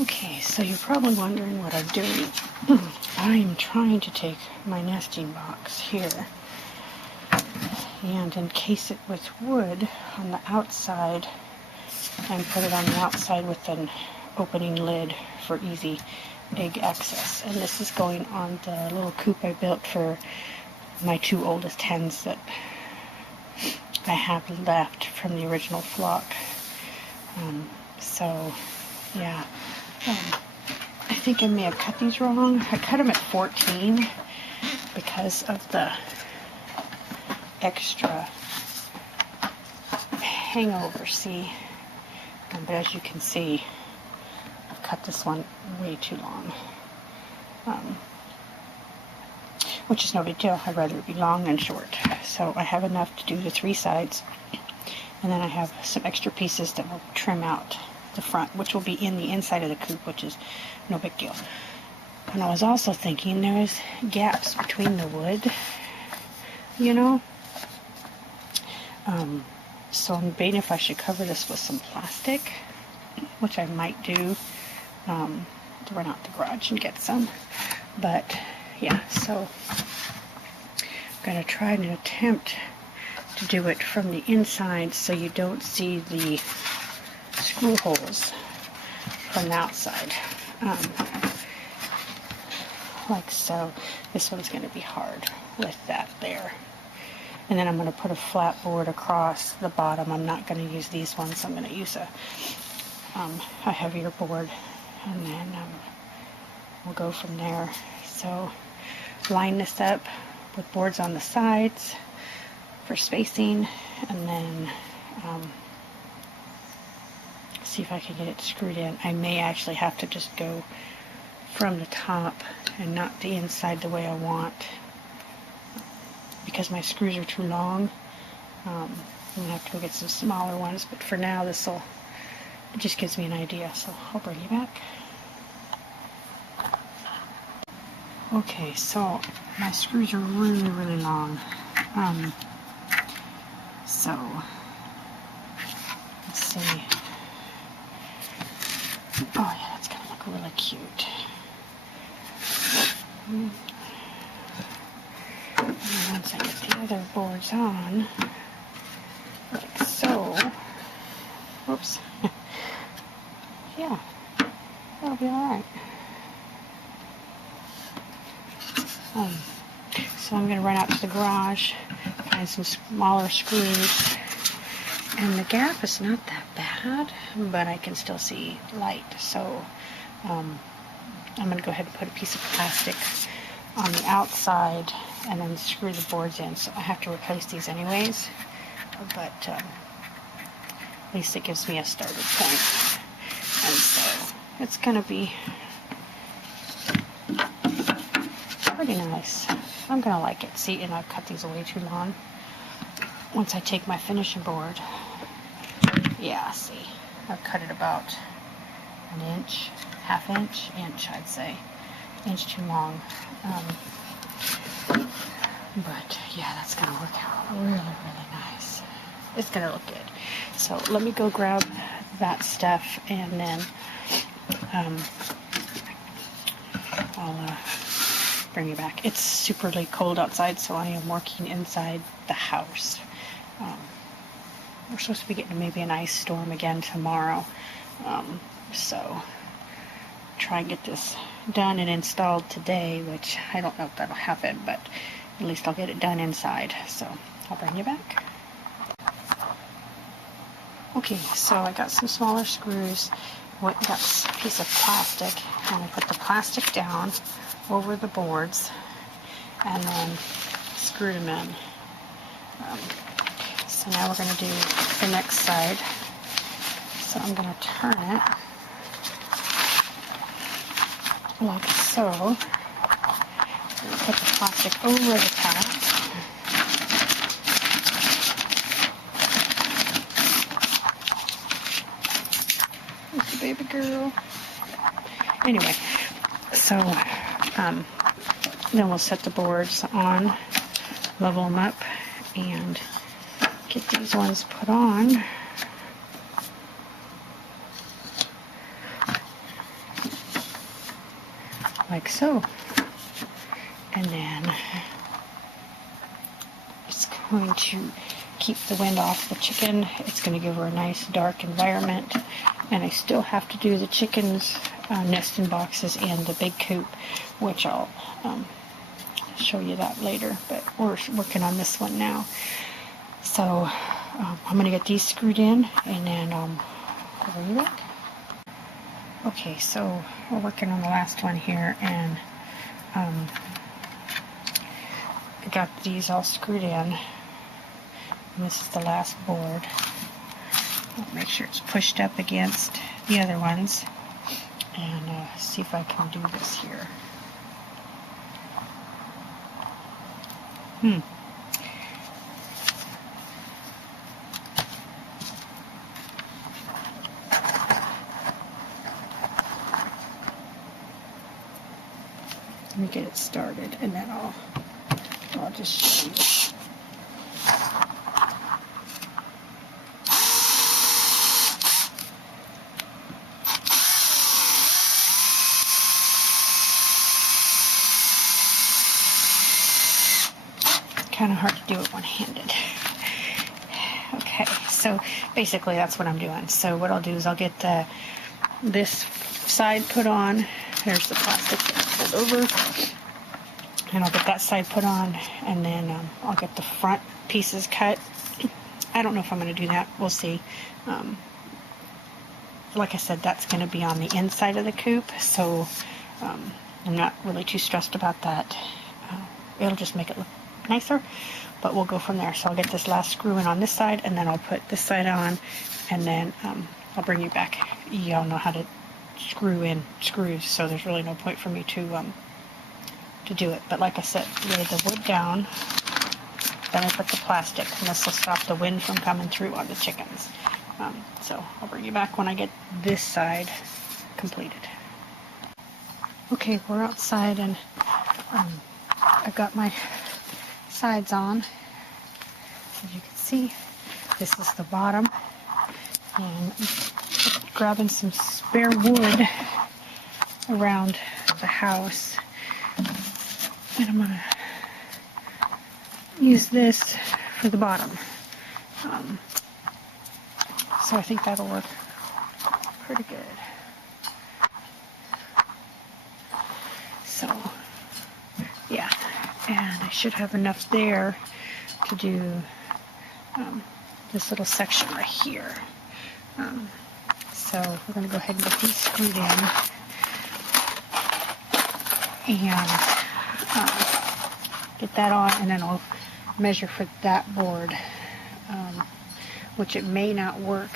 Okay, so you're probably wondering what I'm doing. I'm trying to take my nesting box here and encase it with wood on the outside and put it on the outside with an opening lid for easy egg access. And this is going on the little coop I built for my 2 oldest hens that I have left from the original flock. So yeah, I think I may have cut these wrong. I cut them at 14 because of the extra hangover, see? But as you can see, I've cut this one way too long. Which is no big deal. I'd rather it be long than short. So I have enough to do the 3 sides. And then I have some extra pieces that will trim out the front, which will be in the inside of the coop, which is no big deal. And I was also thinking there's gaps between the wood, you know. So I'm debating if I should cover this with some plastic, which I might do. To run out the garage and get some. But yeah, so I'm going to try and attempt to do it from the inside so you don't see the screw holes from the outside. Like so. This one's going to be hard with that there. And then I'm going to put a flat board across the bottom. I'm not going to use these ones. I'm going to use a heavier board. And then we'll go from there. So line this up with boards on the sides for spacing, and then see if I can get it screwed in. I may actually have to just go from the top and not the inside the way I want, because my screws are too long. I'm going to have to go get some smaller ones, but for now it just gives me an idea, so I'll bring you back. Okay, so my screws are really, really long. So let's see. Oh yeah, that's gonna look really cute. And once I get the other boards on, like so. Whoops. Yeah, that'll be alright. So I'm going to run out to the garage, find some smaller screws, and the gap is not that bad, but I can still see light, so I'm going to go ahead and put a piece of plastic on the outside and then screw the boards in. So I have to replace these anyways, but at least it gives me a starting point. And so it's going to be pretty nice. I'm going to like it. See, and I've cut these way too long. Once I take my finishing board, yeah, see, I've cut it about an inch, half-inch, I'd say. Inch too long. But yeah, that's going to work out really, really nice. It's going to look good. So let me go grab that stuff, and then I'll bring you back. It's superly cold outside, so I am working inside the house. We're supposed to be getting maybe an ice storm again tomorrow. So try and get this done and installed today, which I don't know if that'll happen, but at least I'll get it done inside. So I'll bring you back. Okay, so I got some smaller screws. Got a piece of plastic, and I put the plastic down over the boards and then screwed them in. So now we're going to do the next side. So I'm going to turn it like so. Put the plastic over the top. Look, baby girl. Anyway, so then we'll set the boards on, level them up, and get these ones put on. like so. And then it's going to keep the wind off the chicken. It's going to give her a nice dark environment. And I still have to do the chickens' nesting boxes and the big coop, which I'll show you that later. But we're working on this one now. So I'm going to get these screwed in, and then I'll bring you back. Okay, so we're working on the last one here, and I got these all screwed in. And this is the last board. I'll make sure it's pushed up against the other ones, and see if I can do this here. Let me get it started, and then I'll just show you. Kind of hard to do it one-handed. Okay, so basically that's what I'm doing. So what I'll do is I'll get this side put on. There's the plastic that's pulled over, and I'll get that side put on, and then I'll get the front pieces cut. I don't know if I'm going to do that. We'll see. Like I said, that's going to be on the inside of the coop, so I'm not really too stressed about that. It'll just make it look nicer, but we'll go from there. So I'll get this last screw in on this side, and then I'll put this side on, and then I'll bring you back. Y'all know how to screw in screws, so there's really no point for me to do it. But like I said, lay the wood down, then I put the plastic, and this will stop the wind from coming through on the chickens. So I'll bring you back when I get this side completed. Okay, we're outside, and I've got my sides on. As you can see, this is the bottom, and I'm grabbing some spare wood around the house, and I'm gonna use this for the bottom. So I think that'll work pretty good. So yeah, and I should have enough there to do this little section right here. So we're going to go ahead and get these screwed in, and get that on, and then I'll measure for that board, which it may not work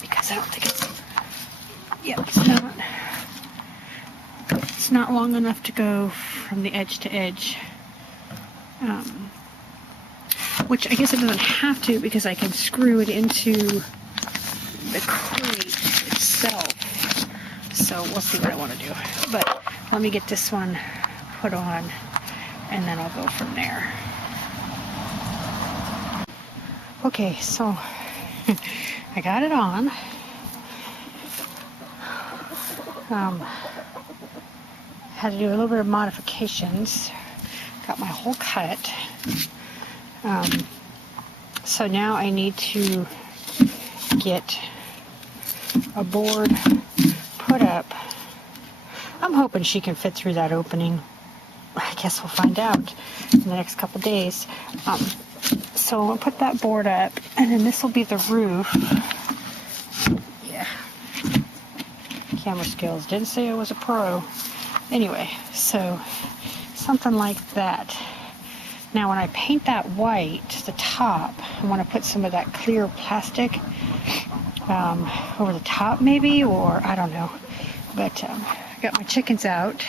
because I don't think it's not long enough to go from the edge to edge, which I guess it doesn't have to, because I can screw it into the crate itself. So we'll see what I want to do. But let me get this one put on, and then I'll go from there. Okay, so I got it on. Had to do a little bit of modifications. Got my hole cut. So now I need to get a board put up. I'm hoping she can fit through that opening. I guess we'll find out in the next couple days. So I'll put that board up, and then this will be the roof. Yeah. Camera skills. Didn't say I was a pro. Anyway, so something like that. Now when I paint that white, the top, I want to put some of that clear plastic over the top maybe, or I don't know. But I got my chickens out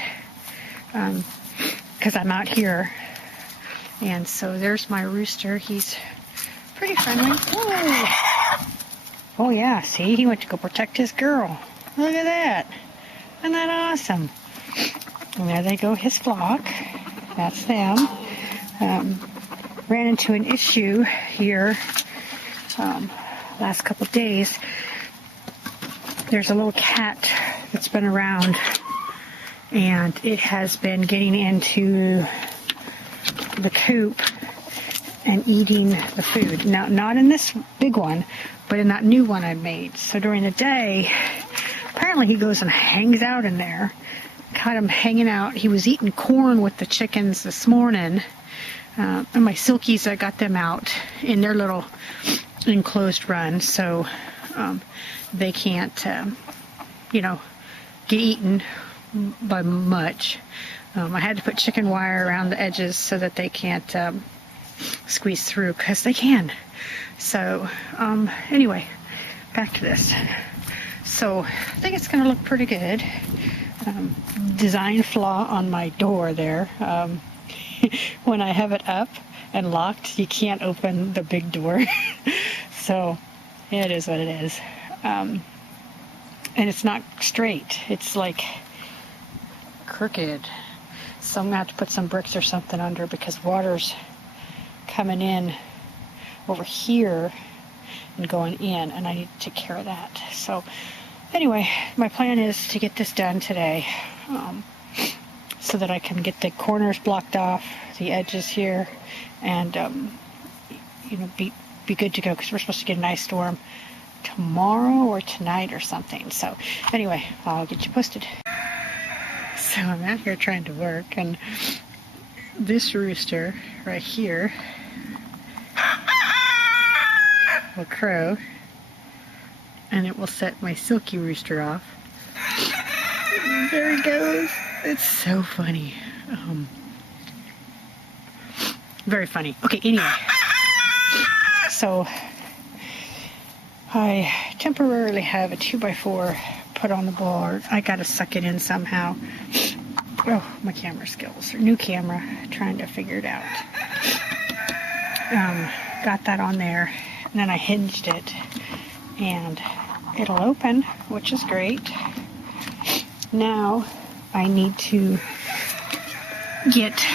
because I'm out here. And so there's my rooster. He's pretty friendly. Oh yeah, see, he went to go protect his girl. Look at that. Isn't that awesome? And there they go, his flock. That's them. Ran into an issue here last couple of days. There's a little cat that's been around and it has been getting into the coop and eating the food. Now, not in this big one, but in that new one I made. So during the day, apparently he goes and hangs out in there. Caught him hanging out. He was eating corn with the chickens this morning. And my silkies, I got them out in their little enclosed run, so they can't, get eaten by much. I had to put chicken wire around the edges so that they can't squeeze through, because they can. So anyway, back to this. So I think it's going to look pretty good. Design flaw on my door there. When I have it up and locked, you can't open the big door. So it is what it is. And it's not straight. It's like crooked. So I'm going to have to put some bricks or something under, because water's coming in over here and going in, and I need to take care of that. So anyway, my plan is to get this done today, so that I can get the corners blocked off, the edges here, and be good to go, because we're supposed to get an ice storm tomorrow or tonight or something. So anyway, I'll get you posted. So I'm out here trying to work, and this rooster right here will crow, and it will set my silky rooster off. There he goes. It's so funny. Very funny. Okay, anyway. So I temporarily have a 2x4 put on the board. I gotta suck it in somehow. Oh, my camera skills. New camera. Trying to figure it out. Got that on there. And then I hinged it. And it'll open, which is great. Now I need to get,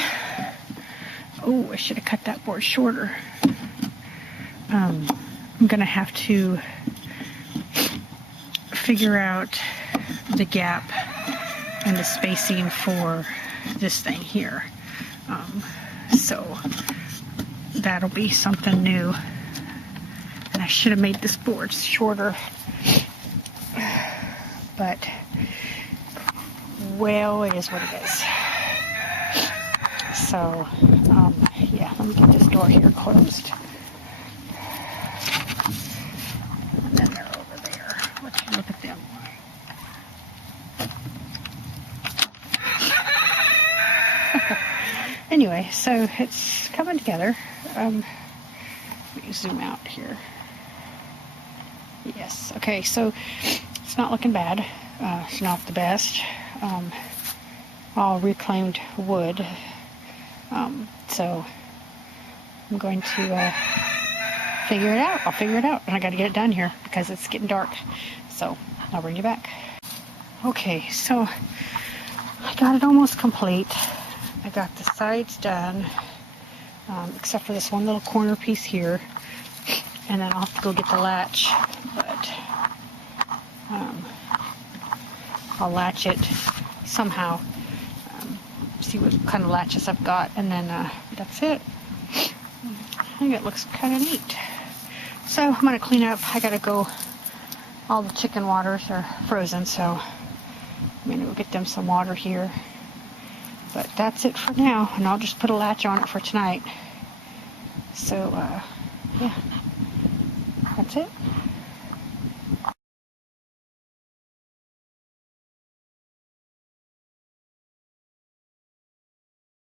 I should have cut that board shorter. I'm going to have to figure out the gap and the spacing for this thing here. So that'll be something new. And I should have made this board shorter. But well, it is what it is. So, yeah, let me get this door here closed. And then they're over there. Let's look at them. Anyway, so it's coming together. Let me zoom out here. Yes, okay, so it's not looking bad. It's not the best. All reclaimed wood. So I'm going to figure it out. I'll figure it out, and I got to get it done here because it's getting dark. So I'll bring you back. Okay, so I got it almost complete. I got the sides done, except for this one little corner piece here, and then I'll have to go get the latch, but I'll latch it somehow, see what kind of latches I've got, and then that's it. I think it looks kind of neat. So I'm going to clean up. I got to go, all the chicken waters are frozen, so I'm going to go get them some water here. But that's it for now, and I'll just put a latch on it for tonight. So, yeah, that's it.